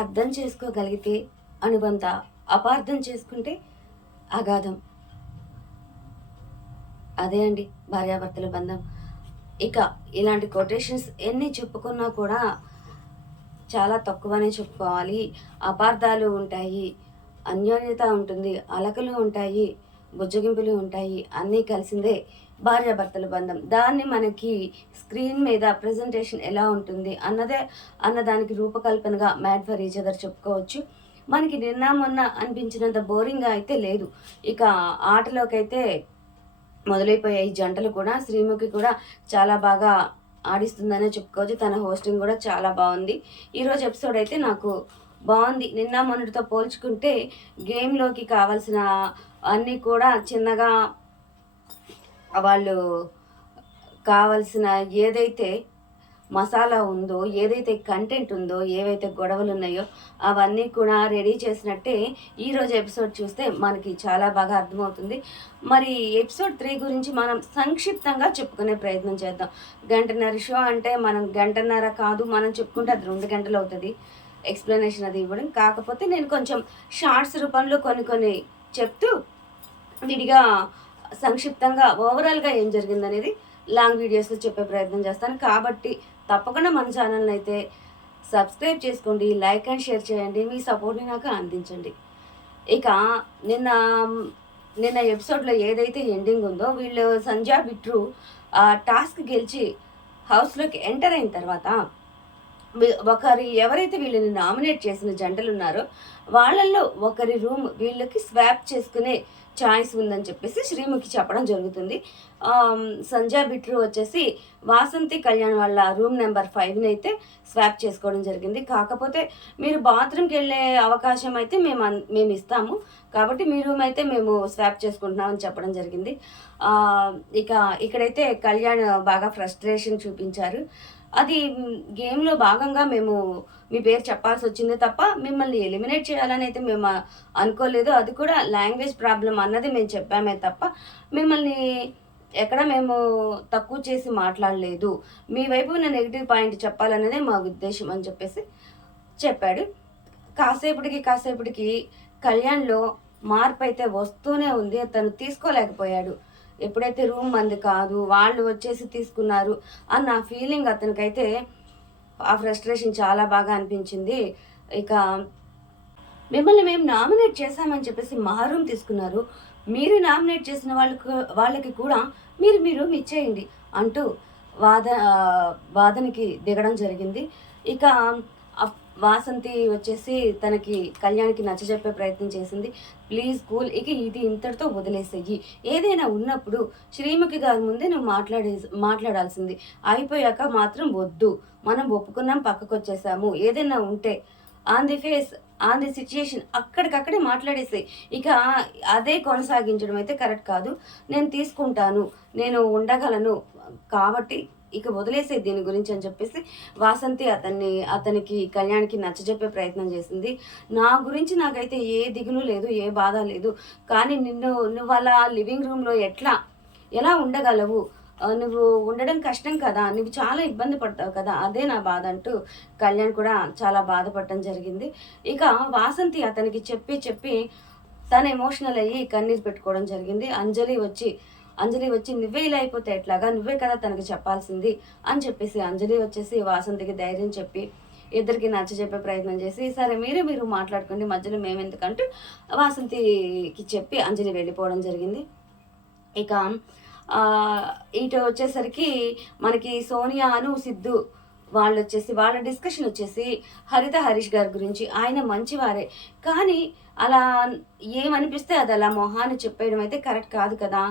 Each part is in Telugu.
అర్థం చేసుకోగలిగితే అనుబంధ, అపార్థం చేసుకుంటే అగాధం. అదే అండి భార్యాభర్తల బంధం. ఇక ఇలాంటి కొటేషన్స్ ఎన్ని చెప్పుకున్నా కూడా చాలా తక్కువనే చెప్పుకోవాలి. అపార్థాలు ఉంటాయి, అన్యోన్యత ఉంటుంది, అలకలు ఉంటాయి, బుజ్జగింపులు ఉంటాయి, అన్నీ కలిసిందే భార్యాభర్తల బంధం. దాన్ని మనకి స్క్రీన్ మీద ప్రజెంటేషన్ ఎలా ఉంటుంది అన్నదానికి రూపకల్పనగా మ్యాడ్ ఫర్ ఈచ్ అదర్ చెప్పుకోవచ్చు. మనకి నిన్న మొన్న అనిపించినంత బోరింగ్గా అయితే లేదు. ఇక ఆటలోకైతే మొదలైపోయాయి జంటలు కూడా. శ్రీముఖి కూడా చాలా బాగా ఆడిస్తుందనే చెప్పుకోవచ్చు. తన హోస్టింగ్ కూడా చాలా బాగుంది. ఈరోజు ఎపిసోడ్ అయితే నాకు బాగుంది. నిన్న మొన్నటితో పోల్చుకుంటే గేమ్లోకి కావాల్సిన అన్నీ కూడా చిన్నగా వాళ్ళు కావలసిన ఏదైతే మసాలా ఉందో, ఏదైతే కంటెంట్ ఉందో, ఏవైతే గొడవలు ఉన్నాయో అవన్నీ కూడా రెడీ చేసినట్టే ఈరోజు ఎపిసోడ్ చూస్తే మనకి చాలా బాగా అర్థమవుతుంది. మరి ఎపిసోడ్ 3 గురించి మనం సంక్షిప్తంగా చెప్పుకునే ప్రయత్నం చేద్దాం. గంటన్నర షో అంటే మనం గంటన్నర కాదు, మనం చెప్పుకుంటే అది 2 గంటలు అవుతుంది ఎక్స్ప్లెనేషన్ అది ఇవ్వడం. కాకపోతే నేను కొంచెం షార్ట్స్ రూపంలో కొన్ని చెప్తూ విడిగా సంక్షిప్తంగా ఓవరాల్గా ఏం జరిగిందనేది లాంగ్ వీడియోస్లో చెప్పే ప్రయత్నం చేస్తాను. కాబట్టి తప్పకుండా మన ఛానల్ని అయితే సబ్స్క్రైబ్ చేసుకోండి, లైక్ అండ్ షేర్ చేయండి, మీ సపోర్ట్ని నాకు అందించండి. ఇక నిన్న ఎపిసోడ్లో ఏదైతే ఎండింగ్ ఉందో, వీళ్ళు సంధ్య బిట్రు టాస్క్ గెలిచి హౌస్లోకి ఎంటర్ అయిన తర్వాత ఎవరైతే వీళ్ళని నామినేట్ చేసిన జంటలు ఉన్నారో వాళ్ళల్లో ఒకరి రూమ్ వీళ్ళకి స్వాప్ చేసుకునే ఛాయిస్ ఉందని చెప్పేసి శ్రీముఖి చెప్పడం జరుగుతుంది. సంజయ్ బిట్రు వచ్చేసి వాసంతి కళ్యాణ్ వాళ్ళ రూమ్ నెంబర్ 5ని అయితే స్వాప్ చేసుకోవడం జరిగింది. కాకపోతే మీరు బాత్రూమ్కి వెళ్ళే అవకాశం అయితే మేము ఇస్తాము, కాబట్టి మీ రూమ్ అయితే మేము స్వాప్ చేసుకుంటున్నామని చెప్పడం జరిగింది. ఇక ఇక్కడైతే కళ్యాణ్ బాగా ఫ్రస్ట్రేషన్ చూపించారు. అది గేమ్లో భాగంగా మేము మీ పేరు చెప్పాల్సి వచ్చిందే తప్ప మిమ్మల్ని ఎలిమినేట్ చేయాలని అయితే మేము అనుకోలేదు. అది కూడా లాంగ్వేజ్ ప్రాబ్లం అన్నది మేము చెప్పామే తప్ప మిమ్మల్ని ఎక్కడ మేము తక్కువ చేసి మాట్లాడలేదు. మీ వైపు ఉన్న నెగిటివ్ పాయింట్ చెప్పాలన్నదే మా ఉద్దేశం అని చెప్పేసి చెప్పాడు. కాసేపటికి కళ్యాణ్లో మార్పు అయితే వస్తూనే ఉంది. తను తీసుకోలేకపోయాడు. ఎప్పుడైతే రూమ్ మంది కాదు, వాళ్ళు వచ్చేసి తీసుకున్నారు అన్న ఫీలింగ్ అతనికైతే ఆ ఫ్రస్ట్రేషన్ చాలా బాగా అనిపించింది. ఇక మిమ్మల్ని మేము నామినేట్ చేశామని చెప్పేసి మా రూమ్ తీసుకున్నారు, మీరు నామినేట్ చేసిన వాళ్ళకి కూడా మీరు మీ రూమ్ ఇచ్చేయండి అంటూ వాదనకి దిగడం జరిగింది. ఇక వాసంతి వచ్చేసి తనకి కళ్యాణ్కి నచ్చజెప్పే ప్రయత్నం చేసింది. ప్లీజ్ కూల్, ఇక ఇది ఇంతటితో వదిలేసేయి. ఏదైనా ఉన్నప్పుడు శ్రీముఖి గారి ముందే నువ్వు మాట్లాడాల్సింది, అయిపోయాక మాత్రం వద్దు. మనం ఒప్పుకున్నాం, పక్కకు వచ్చేసాము. ఏదైనా ఉంటే on the face on the situation అక్కడికక్కడే మాట్లాడేసాయి. ఇక అదే కొనసాగించడం అయితే కరెక్ట్ కాదు. నేను తీసుకుంటాను, నేను ఉండగలను, కాబట్టి ఇక వదిలేసే దీని గురించి అని చెప్పేసి వాసంతి అతనికి కళ్యాణ్కి నచ్చజెప్పే ప్రయత్నం చేసింది. నా గురించి నాకైతే ఏ దిగులు లేదు, ఏ బాధ లేదు, కానీ నువ్వు అలా లివింగ్ రూమ్లో ఎలా ఉండగలవు? నువ్వు ఉండడం కష్టం కదా, నువ్వు చాలా ఇబ్బంది పడతావు కదా, అదే నా బాధ అంటూ కళ్యాణ్ కూడా చాలా బాధపడటం జరిగింది. ఇక వాసంతి అతనికి చెప్పి తను ఎమోషనల్ అయ్యి కన్నీరు పెట్టుకోవడం జరిగింది. అంజలి వచ్చి నువ్వే ఇలా అయిపోతే ఎట్లాగా, నువ్వే కదా తనకి చెప్పాల్సింది అని చెప్పేసి అంజలి వచ్చేసి వాసంతికి ధైర్యం చెప్పి ఇద్దరికి నచ్చజెప్పే ప్రయత్నం చేసి, సరే మీరు మాట్లాడుకోండి, మధ్యలో మేమెందుకంటూ వాసంతికి చెప్పి అంజలి వెళ్ళిపోవడం జరిగింది. ఇక ఇటు వచ్చేసరికి మనకి సోనియాను సిద్ధు వాళ్ళ డిస్కషన్ వచ్చేసి హరీష్ గారి గురించి. ఆయన మంచివారే, కానీ అలా ఏమనిపిస్తే అది అలా మొహాన్ని చెప్పేయడం అయితే కరెక్ట్ కాదు కదా.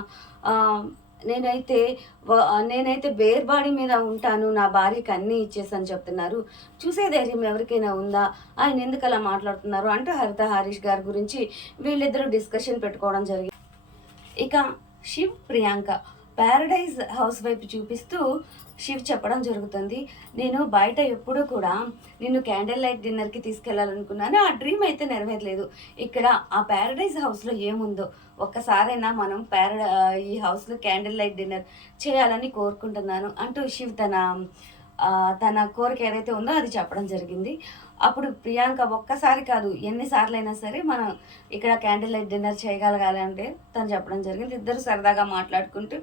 నేనైతే బేర్ బాడీ మీద ఉంటాను, నా భార్యకి అన్నీ ఇచ్చేసని చెప్తున్నారు, చూసే ధైర్యం ఎవరికైనా ఉందా, ఆయన ఎందుకు అలా మాట్లాడుతున్నారు అంటూ హరీష్ గారి గురించి వీళ్ళిద్దరూ డిస్కషన్ పెట్టుకోవడం జరిగింది. ఇక శివ్ ప్రియాంక ప్యారడైజ్ హౌస్ వైపు చూపిస్తూ శివ్ చెప్పడం జరుగుతుంది, నేను బయట ఎప్పుడూ కూడా నిన్ను క్యాండిల్ లైట్ డిన్నర్కి తీసుకెళ్లాలనుకున్నాను, ఆ డ్రీమ్ అయితే నెరవేరలేదు. ఇక్కడ ఆ ప్యారడైజ్ హౌస్లో ఏముందో ఒక్కసారైనా మనం ఈ హౌస్లో క్యాండిల్ లైట్ డిన్నర్ చేయాలని కోరుకుంటున్నాను అంటూ శివ్ తన తన కోరిక ఏదైతే ఉందో అది చెప్పడం జరిగింది. అప్పుడు ప్రియాంక ఒక్కసారి కాదు ఎన్నిసార్లైనా సరే మనం ఇక్కడ క్యాండిల్ లైట్ డిన్నర్ చేయగలగాలి అంటే తను చెప్పడం జరిగింది. ఇద్దరు సరదాగా మాట్లాడుకుంటూ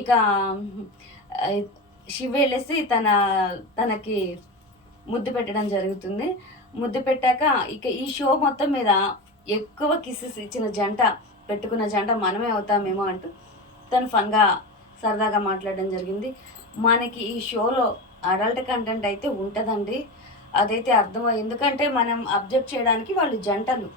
ఇక శివ వెళ్ళేసి తనకి ముద్దు పెట్టడం జరుగుతుంది. ముద్దు పెట్టాక ఇక ఈ షో మొత్తం మీద ఎక్కువ కిస్సెస్ ఇచ్చిన జంట, పెట్టుకున్న జంట మనమే అవుతామేమో అంటూ తను ఫన్గా సరదాగా మాట్లాడడం జరిగింది. మనకి ఈ షోలో అడల్ట్ కంటెంట్ అయితే ఉంటుందండి, అదైతే అర్థమై, ఎందుకంటే మనం అబ్జర్వ్ చేయడానికి వాళ్ళు జంటలు.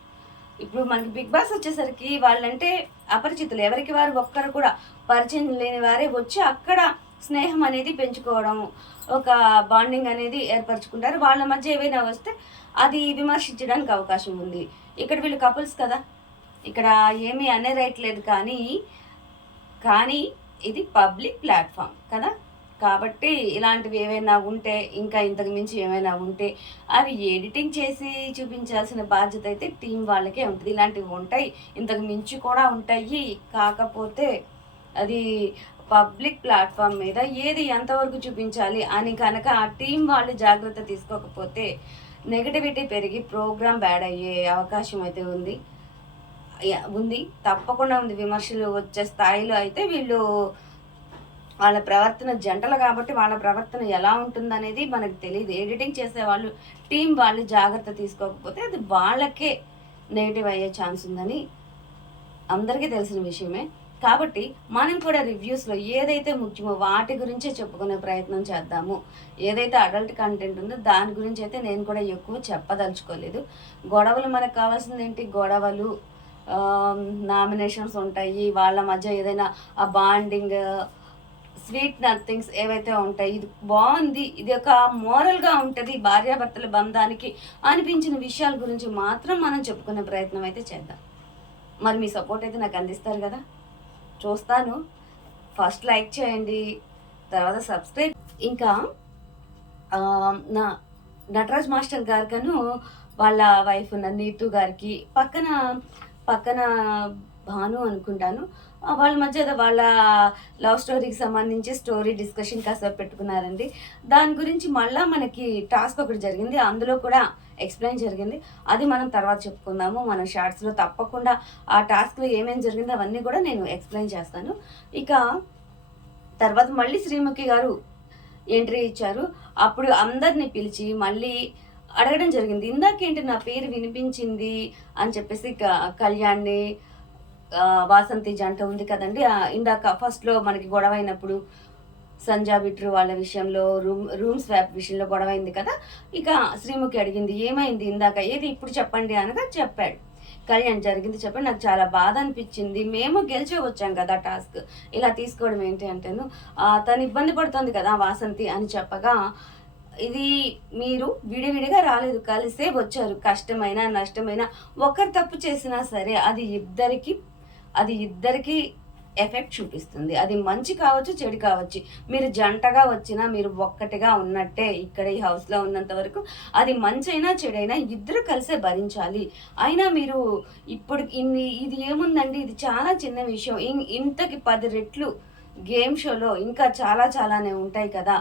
ఇప్పుడు మనకి బిగ్ బాస్ వచ్చేసరికి వాళ్ళంటే అపరిచితులు, ఎవరికి వారు ఒక్కరు కూడా పరిచయం లేని వారే వచ్చి అక్కడ స్నేహం అనేది పెంచుకోవడం, ఒక బాండింగ్ అనేది ఏర్పరచుకుంటారు. వాళ్ళ మధ్య ఏవైనా వస్తే అది విమర్శించడానికి అవకాశం ఉంది. ఇక్కడ వీళ్ళు కపుల్స్ కదా, ఇక్కడ ఏమీ అనే రైట్ లేదు. కానీ ఇది పబ్లిక్ ప్లాట్ఫామ్ కదా, కాబట్టి ఇలాంటివి ఏవైనా ఉంటే, ఇంకా ఇంతకు మించి ఏమైనా ఉంటే అవి ఎడిటింగ్ చేసి చూపించాల్సిన బాధ్యత అయితే టీం వాళ్ళకే ఉంటుంది. ఇలాంటివి ఉంటాయి, ఇంతకు మించి కూడా ఉంటాయి. కాకపోతే అది పబ్లిక్ ప్లాట్ఫామ్ మీద ఏది ఎంతవరకు చూపించాలి అని కనుక ఆ టీం వాళ్ళు జాగ్రత్త తీసుకోకపోతే నెగటివిటీ పెరిగి ప్రోగ్రామ్ బ్యాడ్ అయ్యే అవకాశం అయితే ఉంది, తప్పకుండా ఉంది. విమర్శలు వచ్చే స్థాయిలో అయితే వీళ్ళు వాళ్ళ ప్రవర్తన జంటలు కాబట్టి వాళ్ళ ప్రవర్తన ఎలా ఉంటుందనేది మనకు తెలియదు. ఎడిటింగ్ చేసేవాళ్ళు టీం వాళ్ళు జాగ్రత్త తీసుకోకపోతే అది వాళ్ళకే నెగిటివ్ అయ్యే ఛాన్స్ ఉందని అందరికీ తెలిసిన విషయమే. కాబట్టి మనం కూడా రివ్యూస్లో ఏదైతే ముఖ్యమో వాటి గురించే చెప్పుకునే ప్రయత్నం చేద్దాము. ఏదైతే అడల్ట్ కంటెంట్ ఉందో దాని గురించి అయితే నేను కూడా ఎక్కువ చెప్పదలుచుకోలేదు. గొడవలు మనకు కావాల్సింది ఏంటి, గొడవలు, నామినేషన్స్ ఉంటాయి, వాళ్ళ మధ్య ఏదైనా ఆ బాండింగ్, స్వీట్ నథింగ్స్ ఏవైతే ఉంటాయి, ఇది బాగుంది, ఇది ఒక మోరల్గా ఉంటుంది భార్యాభర్తల బంధానికి అనిపించిన విషయాల గురించి మాత్రం మనం చెప్పుకునే ప్రయత్నం అయితే చేద్దాం. మరి మీ సపోర్ట్ అయితే నాకు అందిస్తారు కదా, చూస్తాను. ఫస్ట్ లైక్ చేయండి, తర్వాత సబ్స్క్రైబ్. ఇంకా నా నటరాజ్ మాస్టర్ గారికను వాళ్ళ వైఫ్ ఉన్న నీతు గారికి పక్కన భాను అనుకుంటాను, వాళ్ళ మధ్య వాళ్ళ లవ్ స్టోరీకి సంబంధించి స్టోరీ డిస్కషన్ కాసేపు పెట్టుకున్నారండి. దాని గురించి మళ్ళీ మనకి టాస్క్ ఒకటి జరిగింది, అందులో కూడా ఎక్స్ప్లెయిన్ జరిగింది. అది మనం తర్వాత చెప్పుకుందాము. మన షార్ట్స్లో తప్పకుండా ఆ టాస్క్లో ఏమేమి జరిగిందో అవన్నీ కూడా నేను ఎక్స్ప్లెయిన్ చేస్తాను. ఇక తర్వాత మళ్ళీ శ్రీముఖి గారు ఎంట్రీ ఇచ్చారు. అప్పుడు అందరినీ పిలిచి మళ్ళీ అడగడం జరిగింది, ఇందాకేంటి నా పేరు వినిపించింది అని చెప్పేసి. కళ్యాణ్ని వాసంతి జంట ఉంది కదండి, ఇందాక ఫస్ట్లో మనకి గొడవ అయినప్పుడు సంజా బిట్రు వాళ్ళ విషయంలో రూమ్ స్వాప్ విషయంలో గొడవ అయింది కదా. ఇక శ్రీముఖి అడిగింది, ఏమైంది ఇందాక, ఏది ఇప్పుడు చెప్పండి అనగా చెప్పాడు. కళ్యాణ్ జరిగింది చెప్పండి, నాకు చాలా బాధ అనిపించింది, మేము గెలిచే వచ్చాం కదా టాస్క్, ఇలా తీసుకోవడం ఏంటి అంటేను తను ఇబ్బంది పడుతుంది కదా వాసంతి అని చెప్పగా, ఇది మీరు విడివిడిగా రాలేదు, కలిసే వచ్చారు. కష్టమైనా నష్టమైనా ఒకరు తప్పు చేసినా సరే అది ఇద్దరికి ఎఫెక్ట్ చూపిస్తుంది. అది మంచి కావచ్చు, చెడు కావచ్చు. మీరు జంటగా వచ్చినా మీరు ఒక్కటిగా ఉన్నట్టే. ఇక్కడ ఈ హౌస్లో ఉన్నంత వరకు అది మంచి అయినా చెడైనా ఇద్దరు కలిసే భరించాలి. అయినా మీరు ఇప్పుడు ఇది ఏముందండి, ఇది చాలా చిన్న విషయం. ఇంతకి 10 రెట్లు గేమ్ షోలో ఇంకా చాలానే ఉంటాయి కదా.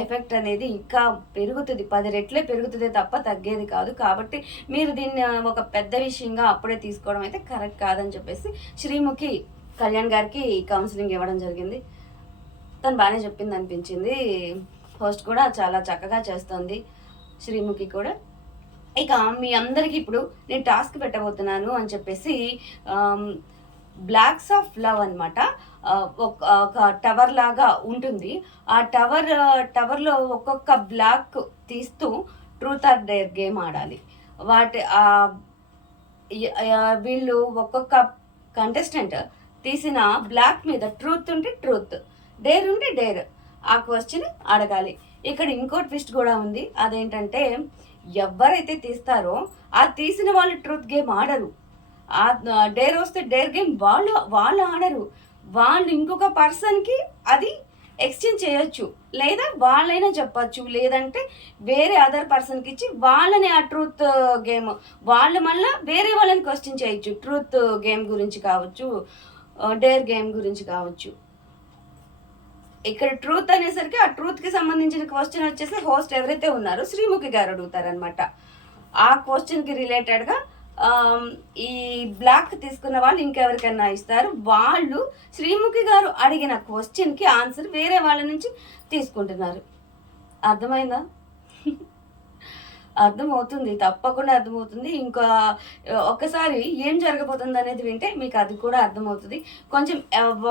ఎఫెక్ట్ అనేది ఇంకా పెరుగుతుంది, 10 రెట్లే పెరుగుతుంది తప్ప తగ్గేది కాదు. కాబట్టి మీరు దీన్ని ఒక పెద్ద విషయంగా అప్పుడే తీసుకోవడం అయితే కరెక్ట్ కాదని చెప్పేసి శ్రీముఖి కళ్యాణ్ గారికి కౌన్సిలింగ్ ఇవ్వడం జరిగింది. తను బాగానే చెప్పింది అనిపించింది. హోస్ట్ కూడా చాలా చక్కగా చేస్తుంది శ్రీముఖి కూడా. ఇక మీ అందరికీ ఇప్పుడు నేను టాస్క్ పెట్టబోతున్నాను అని చెప్పేసి, బ్లాక్స్ ఆఫ్ లవ్ అనమాట. ఒక టవర్ లాగా ఉంటుంది. ఆ టవర్లో ఒక్కొక్క బ్లాక్ తీస్తూ ట్రూత్ ఆర్ డేర్ గేమ్ ఆడాలి. వీళ్ళు ఒక్కొక్క కంటెస్టెంట్ తీసిన బ్లాక్ మీద ట్రూత్ ఉంటే ట్రూత్, డేర్ ఉంటే డేర్, ఆ క్వశ్చన్ అడగాలి. ఇక్కడ ఇంకో ట్విస్ట్ కూడా ఉంది. అదేంటంటే ఎవరైతే తీస్తారో ఆ తీసిన వాళ్ళు ట్రూత్ గేమ్ ఆడరు. ఆ డేర్ వస్తే డేర్ గేమ్ వాళ్ళు ఆడరు. వాళ్ళు ఇంకొక పర్సన్కి అది ఎక్స్చేంజ్ చేయొచ్చు, లేదా వాళ్ళైనా చెప్పచ్చు, లేదంటే వేరే అదర్ పర్సన్కి ఇచ్చి వాళ్ళని ఆ ట్రూత్ గేమ్ వాళ్ళు మళ్ళీ వేరే వాళ్ళని క్వశ్చన్ చేయొచ్చు. ట్రూత్ గేమ్ గురించి కావచ్చు, డేర్ గేమ్ గురించి కావచ్చు. ఇక్కడ ట్రూత్ అనేసరికి ఆ ట్రూత్కి సంబంధించిన క్వశ్చన్ వచ్చేసి హోస్ట్ ఎవరైతే ఉన్నారో శ్రీముఖి గారు అడుగుతారనమాట. ఆ క్వశ్చన్కి రిలేటెడ్గా ఈ బ్లాక్ తీసుకున్న వాళ్ళు ఇంకెవరికైనా ఇస్తారు. వాళ్ళు శ్రీముఖి గారు అడిగిన క్వశ్చన్కి ఆన్సర్ వేరే వాళ్ళ నుంచి తీసుకుంటున్నారు. అర్థమైందా? అర్థమవుతుంది, తప్పకుండా అర్థమవుతుంది. ఇంకా ఒక్కసారి ఏం జరగబోతుంది అనేది వింటే మీకు అది కూడా అర్థమవుతుంది. కొంచెం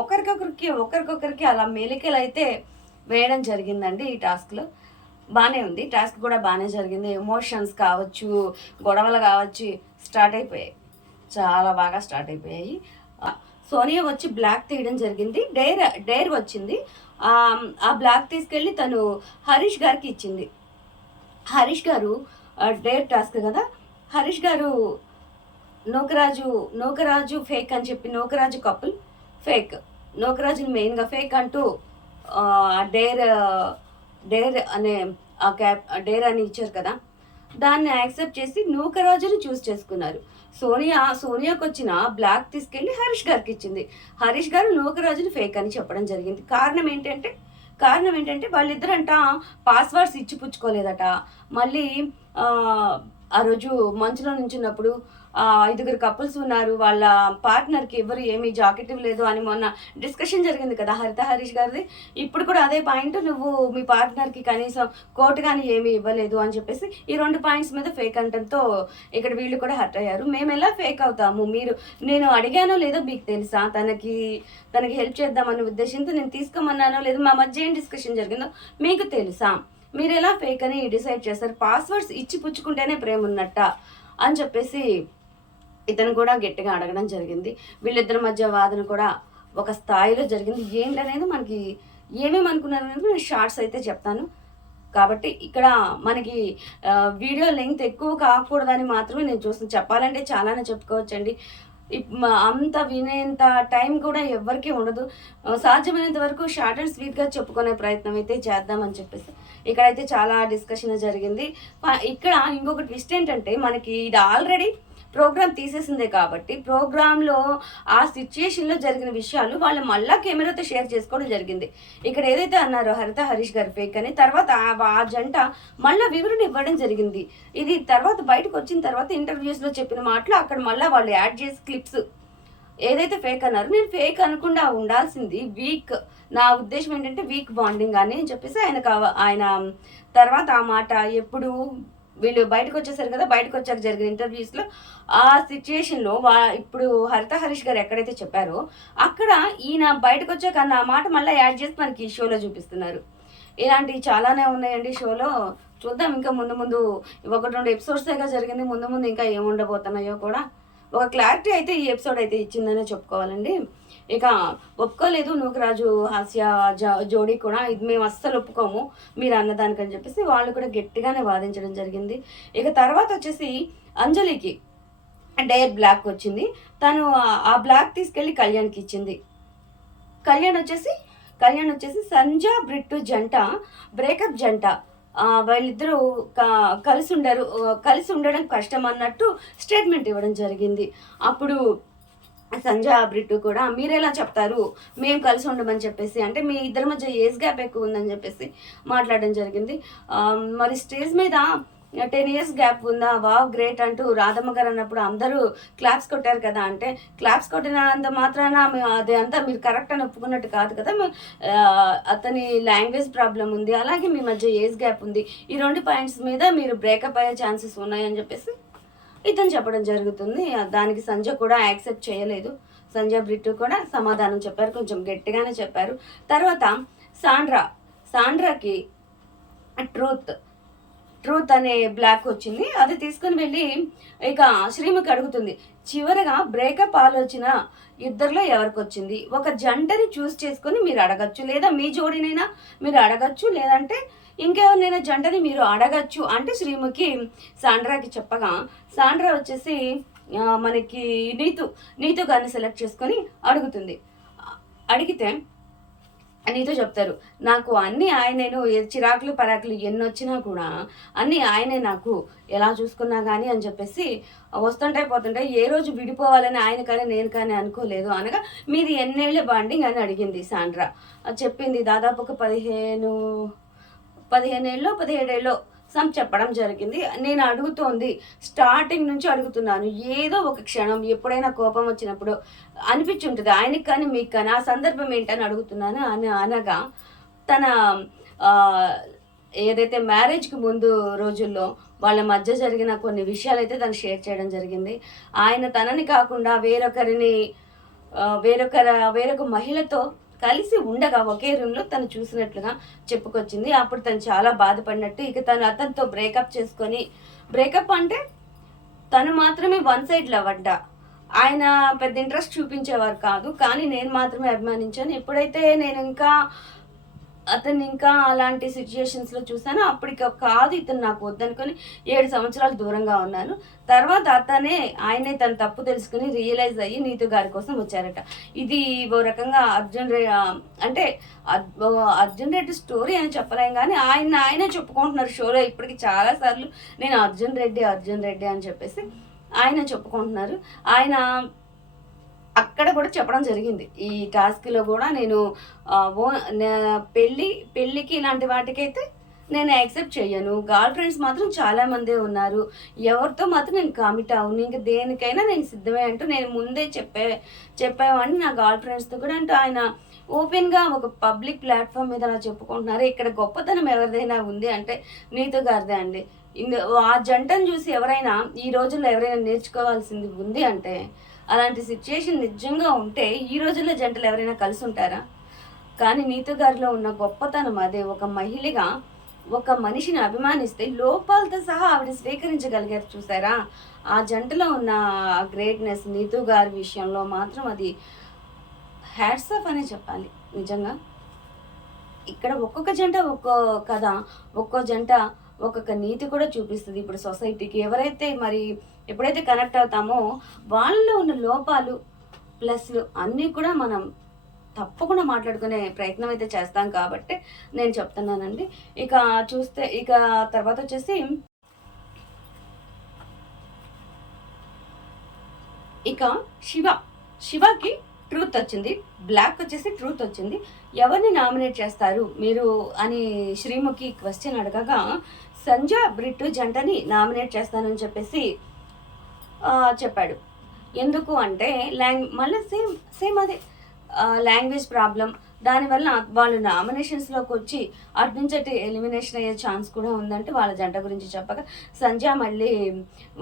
ఒకరికొకరికి అలా మెలికలు అయితే వేయడం జరిగిందండి ఈ టాస్క్లో. బాగానే ఉంది, టాస్క్ కూడా బాగానే జరిగింది. ఎమోషన్స్ కావచ్చు, గొడవలు కావచ్చు స్టార్ట్ అయిపోయాయి, చాలా బాగా స్టార్ట్ అయిపోయాయి. సోనియా వచ్చి బ్లాక్ తీయడం జరిగింది. డైర్ వచ్చింది. ఆ బ్లాక్ తీసుకెళ్ళి తను హరీష్ గారికి ఇచ్చింది. హరీష్ గారు డేర్ టాస్క్ కదా, హరీష్ గారు నూకరాజు ఫేక్ అని చెప్పి, నూకరాజు కపుల్ ఫేక్, నూకరాజుని మెయిన్గా ఫేక్ అంటూ డేర్ అనే ఆ డేర్ అని ఇచ్చారు కదా, దాన్ని యాక్సెప్ట్ చేసి నూకరాజుని చూస్ చేసుకున్నారు. సోనియాకి వచ్చిన బ్లాక్ తీసుకెళ్ళి హరీష్ గారికి ఇచ్చింది. హరీష్ గారు నూకరాజుని ఫేక్ అని చెప్పడం జరిగింది. కారణం ఏంటంటే వాళ్ళిద్దరంట పాస్వర్డ్స్ ఇచ్చి పుచ్చుకోలేదట. మళ్ళీ ఆ రోజు మంచులో నుంచున్నప్పుడు 5 కపుల్స్ ఉన్నారు, వాళ్ళ పార్ట్నర్కి ఎవరు ఏమీ జాకెట్ ఇవ్వలేదు అని మొన్న డిస్కషన్ జరిగింది కదా హరీష్ గారిది. ఇప్పుడు కూడా అదే పాయింట్, నువ్వు మీ పార్ట్నర్కి కనీసం కోట్ కానీ ఏమీ ఇవ్వలేదు అని చెప్పేసి ఈ 2 పాయింట్స్ మీద ఫేక్ అంటంతో ఇక్కడ వీళ్ళు కూడా హర్ట్ అయ్యారు. మేము ఎలా ఫేక్ అవుతాము, నేను అడిగానో లేదో మీకు తెలుసా, తనకి హెల్ప్ చేద్దామనే ఉద్దేశంతో నేను తీసుకోమన్నానో లేదో, మా మధ్య ఏం డిస్కషన్ జరిగిందో మీకు తెలుసా, మీరు ఎలా ఫేక్ అని డిసైడ్ చేస్తారు, పాస్వర్డ్స్ ఇచ్చి పుచ్చుకుంటేనే ప్రేమ ఉన్నట్ట అని చెప్పేసి ఇతను కూడా గట్టిగా అడగడం జరిగింది. వీళ్ళిద్దరి మధ్య వాదన కూడా ఒక స్థాయిలో జరిగింది. ఏంటనేది మనకి ఏమేమి అనుకున్నారనేది నేను షార్ట్స్ అయితే చెప్తాను. కాబట్టి ఇక్కడ మనకి వీడియో లెంగ్త్ ఎక్కువ కాకూడదని మాత్రమే నేను చూస్తాను. చెప్పాలంటే చాలానే చెప్పుకోవచ్చండి, అంత వినేంత టైం కూడా ఎవరికి ఉండదు. సాధ్యమైనంత వరకు షార్ట్ అండ్ స్వీట్గా చెప్పుకునే ప్రయత్నం అయితే చేద్దామని చెప్పేసి ఇక్కడైతే చాలా డిస్కషన్ జరిగింది. ఇక్కడ ఇంకొక ట్విస్ట్ ఏంటంటే, మనకి ఇది ఆల్రెడీ ప్రోగ్రామ్ తీసేసిందే కాబట్టి ప్రోగ్రాంలో ఆ సిచ్యుయేషన్లో జరిగిన విషయాలు వాళ్ళు మళ్ళా కెమెరాతో షేర్ చేసుకోవడం జరిగింది. ఇక్కడ ఏదైతే అన్నారో హరీష్ గారు ఫేక్ అని, తర్వాత ఆ జంట మళ్ళీ వివరణ ఇవ్వడం జరిగింది. ఇది తర్వాత బయటకు వచ్చిన తర్వాత ఇంటర్వ్యూస్లో చెప్పిన మాటలు అక్కడ మళ్ళీ వాళ్ళు యాడ్ చేసి క్లిప్స్ ఏదైతే ఫేక్ అన్నారో, నేను ఫేక్ అనకుండా ఉండాల్సింది వీక్, నా ఉద్దేశం ఏంటంటే వీక్ బాండింగ్ అని చెప్పేసి ఆయన తర్వాత ఆ మాట ఎప్పుడు వీళ్ళు బయటకు వచ్చేసారు కదా, బయటకు వచ్చాక జరిగిన ఇంటర్వ్యూస్లో ఆ సిచ్యుయేషన్లో ఇప్పుడు హరీష్ గారు ఎక్కడైతే చెప్పారో అక్కడ ఈయన బయటకు వచ్చాక అన్న మాట మళ్ళీ యాడ్ చేసి మనకి ఈ షోలో చూపిస్తున్నారు. ఇలాంటివి చాలానే ఉన్నాయండి షోలో. చూద్దాం ఇంకా ముందు 1-2 ఎపిసోడ్స్గా జరిగింది, ముందు ఇంకా ఏముండబోతున్నాయో కూడా ఒక క్లారిటీ అయితే ఈ ఎపిసోడ్ అయితే ఇచ్చిందనే చెప్పుకోవాలండి. ఇక ఒప్పుకోలేదు నూకరాజు హాస్య జోడీ కూడా, ఇది మేము అస్సలు ఒప్పుకోము మీరు అన్నదానికని చెప్పేసి వాళ్ళు కూడా గట్టిగానే వాదించడం జరిగింది. ఇక తర్వాత వచ్చేసి అంజలికి డైర్ బ్లాక్ వచ్చింది. తను ఆ బ్లాక్ తీసుకెళ్ళి కళ్యాణ్కి ఇచ్చింది. కళ్యాణ్ వచ్చేసి సంజా బ్రిట్టు జంట బ్రేకప్ జంట, వాళ్ళిద్దరూ కలిసి ఉండడం కష్టం అన్నట్టు స్టేట్మెంట్ ఇవ్వడం జరిగింది. అప్పుడు సంజా బ్రిట్టు కూడా మీరెలా చెప్తారు మేము కలిసి ఉండమని చెప్పేసి, అంటే మీ ఇద్దరి మధ్య ఏజ్ గ్యాప్ ఎక్కువ ఉందని చెప్పేసి మాట్లాడడం జరిగింది. మరి స్టేజ్ మీద 10 years గ్యాప్ ఉందా, వావ్ గ్రేట్ అంటూ రాధమ్మ గారు అన్నప్పుడు అందరూ క్లాప్స్ కొట్టారు కదా, అంటే క్లాప్స్ కొట్టినంత మాత్రాన అది అంతా మీరు కరెక్ట్ అని ఒప్పుకున్నట్టు కాదు కదా, అతని లాంగ్వేజ్ ప్రాబ్లం ఉంది, అలాగే మీ మధ్య ఏజ్ గ్యాప్ ఉంది, ఈ 2 పాయింట్స్ మీద మీరు బ్రేకప్ అయ్యే ఛాన్సెస్ ఉన్నాయని చెప్పేసి ఇతను చెప్పడం జరుగుతుంది. దానికి సంజయ్ కూడా యాక్సెప్ట్ చేయలేదు. సంజయ్ బ్రిట్టు కూడా సమాధానం చెప్పారు, కొంచెం గట్టిగానే చెప్పారు. తర్వాత సాండ్రాకి ట్రూత్ అనే బ్లాక్ వచ్చింది. అది తీసుకుని వెళ్ళి ఇక శ్రీముఖి అడుగుతుంది, చివరగా బ్రేకప్ ఆలోచన ఇద్దరిలో ఎవరికి వచ్చింది, ఒక జంటని చూస్ చేసుకొని మీరు అడగచ్చు, లేదా మీ జోడీనైనా మీరు అడగచ్చు, లేదంటే ఇంకెవరినైనా జంటని మీరు అడగచ్చు అంటే శ్రీముఖి సాండ్రాకి చెప్పగా, సాండ్రా వచ్చేసి మనకి నీతు గారిని సెలెక్ట్ చేసుకొని అడిగితే నీతో చెప్తారు, నాకు అన్నీ ఆయనేను, చిరాకులు పరాకులు ఎన్నొచ్చినా కూడా అన్నీ ఆయనే నాకు, ఎలా చూసుకున్నా కానీ అని చెప్పేసి వస్తుంటాయి పోతుంటాయి. ఏ రోజు విడిపోవాలని ఆయన కానీ నేను కానీ అనుకోలేదు అనగా, మీది ఎన్నేళ్ళ బాండింగ్ అని అడిగింది సాండ్రా. చెప్పింది దాదాపు ఒక 15 ఏళ్ళో 17 ఏళ్ళో చెప్పడం జరిగింది. నేను అడుగుతోంది, స్టార్టింగ్ నుంచి అడుగుతున్నాను. ఏదో ఒక క్షణం ఎప్పుడైనా కోపం వచ్చినప్పుడు అనిపించుంటుంది ఆయనకి కానీ మీకు కానీ, ఆ సందర్భం ఏంటని అడుగుతున్నాను అని అనగా, తన ఏదైతే మ్యారేజ్కి ముందు రోజుల్లో వాళ్ళ మధ్య జరిగిన కొన్ని విషయాలైతే తను షేర్ చేయడం జరిగింది. ఆయన తనని కాకుండా వేరొక మహిళతో కలిసి ఉండగా ఒకే రూమ్లో తను చూసినట్లుగా చెప్పుకొచ్చింది. అప్పుడు తను చాలా బాధపడినట్టు, ఇక తను అతనితో బ్రేకప్ అంటే తను మాత్రమే వన్ సైడ్ లవ్ అంట. ఆయన పెద్ద ఇంట్రెస్ట్ చూపించేవారు కాదు, కానీ నేను మాత్రమే అభిమానించాను. ఎప్పుడైతే నేను అతన్ని ఇంకా అలాంటి సిచ్యుయేషన్స్లో చూసాను, అప్పటికి కాదు ఇతను నాకు వద్దనుకొని 7 సంవత్సరాలు దూరంగా ఉన్నాను. తర్వాత ఆయనే తన తప్పు తెలుసుకుని రియలైజ్ అయ్యి నీతు గారి కోసం వచ్చారట. ఇది ఓ రకంగా అర్జున్ రెడ్డి స్టోరీ అని చెప్పలేం, కానీ ఆయనే చెప్పుకుంటున్నారు షోలో ఇప్పటికి చాలాసార్లు, నేను అర్జున్ రెడ్డి అని చెప్పేసి ఆయన చెప్పుకుంటున్నారు. ఆయన అక్కడ కూడా చెప్పడం జరిగింది. ఈ టాస్క్లో కూడా నేను పెళ్ళికి ఇలాంటి వాటికైతే నేను యాక్సెప్ట్ చెయ్యను. గర్ల్ ఫ్రెండ్స్ మాత్రం చాలామందే ఉన్నారు, ఎవరితో మాత్రం నేను కమిట్ అవును, ఇంకా దేనికైనా నేను సిద్ధమే అంటూ నేను ముందే చెప్పేవాడిని నా గర్ల్ ఫ్రెండ్స్తో కూడా అంటూ ఆయన ఓపెన్గా ఒక పబ్లిక్ ప్లాట్ఫామ్ మీద అలా చెప్పుకుంటున్నారు. ఇక్కడ గొప్పతనం ఎవరిదైనా ఉంది అంటే నీతు గారిదే అండి. ఆ జంటను చూసి ఈ రోజుల్లో ఎవరైనా నేర్చుకోవాల్సింది ఉంది అంటే, అలాంటి సిచ్యుయేషన్ నిజంగా ఉంటే ఈ రోజుల్లో జంటలు ఎవరైనా కలిసి ఉంటారా? కానీ నీతు గారిలో ఉన్న గొప్పతనం అదే. ఒక మహిళగా ఒక మనిషిని అభిమానిస్తే లోపాలతో సహా ఆవిడ స్వీకరించగలిగారు చూసారా? ఆ జంటలో ఉన్న గ్రేట్నెస్ నీతు గారి విషయంలో మాత్రం అది హ్యాట్స్ ఆఫ్ అనే చెప్పాలి నిజంగా. ఇక్కడ ఒక్కొక్క జంట ఒక్కో కథ, ఒక్కో జంట ఒక్కొక్క నీతి కూడా చూపిస్తుంది. ఇప్పుడు సొసైటీకి ఎప్పుడైతే కనెక్ట్ అవుతామో వాళ్ళలో ఉన్న లోపాలు ప్లస్లు అన్నీ కూడా మనం తప్పకుండా మాట్లాడుకునే ప్రయత్నం అయితే చేస్తాం కాబట్టి నేను చెప్తున్నానండి. ఇక తర్వాత వచ్చేసి శివకి ట్రూత్ వచ్చింది, బ్లాక్ వచ్చేసి ట్రూత్ వచ్చింది. ఎవరిని నామినేట్ చేస్తారు మీరు అని శ్రీముఖి క్వశ్చన్ అడగగా, సంజయ్ బ్రిట్టు జంటని నామినేట్ చేస్తానని చెప్పేసి చెప్పాడు. ఎందుకు అంటే మళ్ళీ సేమ్ అదే లాంగ్వేజ్ ప్రాబ్లం, దానివల్ల వాళ్ళు నామినేషన్స్లోకి వచ్చి అటు నుంచి అటు ఎలిమినేషన్ అయ్యే ఛాన్స్ కూడా ఉందంటే వాళ్ళ జంట గురించి చెప్పగా, సంజయ్ మళ్ళీ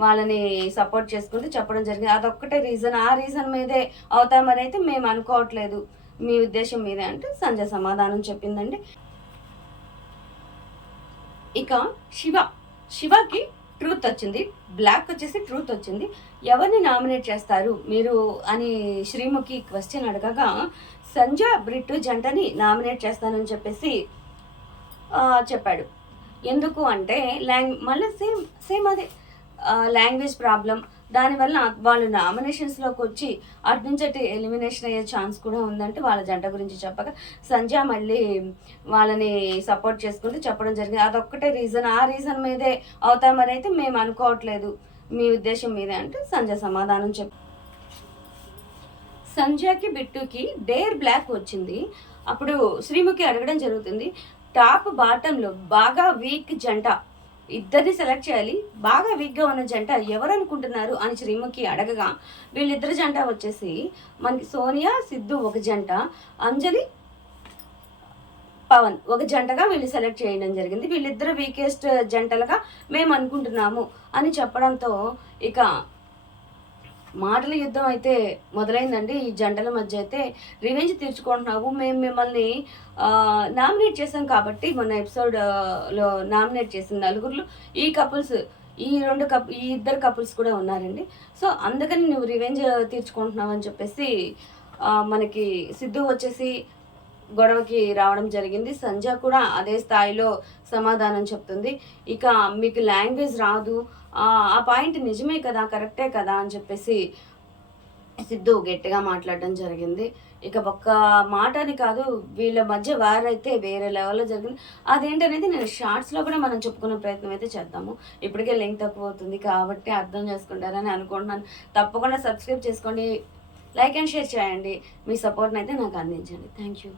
వాళ్ళని సపోర్ట్ చేసుకుంటూ చెప్పడం జరిగింది. అదొక్కటే రీజన్, ఆ రీజన్ మీదే అవుతామని అయితే మేము అనుకోవట్లేదు, మీ ఉద్దేశం మీదే అంటే సంజయ్ సమాధానం చెప్పిందండి. ఇక శివకి ట్రూత్ వచ్చింది, బ్లాక్ వచ్చేసి ట్రూత్ వచ్చింది. ఎవరిని నామినేట్ చేస్తారు మీరు అని శ్రీముఖి క్వశ్చన్ అడగగా, సంజయ్ బ్రిట్టు జంటని నామినేట్ చేస్తానని చెప్పేసి చెప్పాడు. ఎందుకు అంటే మళ్ళీ సేమ్ అదే లాంగ్వేజ్ ప్రాబ్లం, దానివల్ల వాళ్ళు నామినేషన్స్లోకి వచ్చి అటు నుంచి అటు ఎలిమినేషన్ అయ్యే ఛాన్స్ కూడా ఉందంటే వాళ్ళ జంట గురించి చెప్పగా, సంజయ్ మళ్ళీ వాళ్ళని సపోర్ట్ చేసుకుంటూ చెప్పడం జరిగింది. అదొక్కటే రీజన్, ఆ రీజన్ మీదే అవుతామని అయితే మేము అనుకోవట్లేదు, మీ ఉద్దేశం మీదే అంటే సంజయ్ సమాధానం సంజయ్కి బిట్టుకి డేర్ బ్లాక్ వచ్చింది. అప్పుడు శ్రీముఖి అడగడం జరుగుతుంది, టాప్ బాటంలో బాగా వీక్ జంట ఇద్దరిని సెలెక్ట్ చేయాలి, బాగా వీక్గా ఉన్న జంట ఎవరు అనుకుంటున్నారు అని శ్రీముఖి అడగగా, వీళ్ళిద్దరు జంట వచ్చేసి మనకి సోనియా సిద్ధు ఒక జంట, అంజలి పవన్ ఒక జంటగా వీళ్ళు సెలెక్ట్ చేయడం జరిగింది. వీళ్ళిద్దరు వీకెస్ట్ జంటలుగా మేము అనుకుంటున్నాము అని చెప్పడంతో ఇక మాటల యుద్ధం అయితే మొదలైందండి. ఈ జంటల మధ్య అయితే రివెంజ్ తీర్చుకుంటున్నావు, మేము మిమ్మల్ని నామినేట్ చేసాం కాబట్టి మొన్న ఎపిసోడ్లో నామినేట్ చేసిన నలుగురులో ఈ ఇద్దరు కపుల్స్ కూడా ఉన్నారండి. సో అందుకని నువ్వు రివెంజ్ తీర్చుకుంటున్నావు అని చెప్పేసి మనకి సిద్ధు వచ్చేసి గొడవకి రావడం జరిగింది. సంజయ్ కూడా అదే స్థాయిలో సమాధానం చెప్తుంది. ఇక మీకు లాంగ్వేజ్ రాదు, ఆ పాయింట్ నిజమే కదా, కరెక్టే కదా అని చెప్పేసి సిద్ధు గట్టిగా మాట్లాడడం జరిగింది. ఇక ఒక్క మాట అని కాదు, వీళ్ళ మధ్య వారైతే వేరే లెవెల్లో జరిగింది. అదేంటనేది నేను షార్ట్స్లో కూడా మనం చెప్పుకునే ప్రయత్నం అయితే చేద్దాము. ఇప్పటికే లెంగ్త్ తక్కువ అవుతుంది కాబట్టి అర్థం చేసుకుంటారని అనుకుంటున్నాను. తప్పకుండా సబ్స్క్రైబ్ చేసుకోండి, లైక్ అండ్ షేర్ చేయండి, మీ సపోర్ట్ని అయితే నాకు అందించండి. Thank you.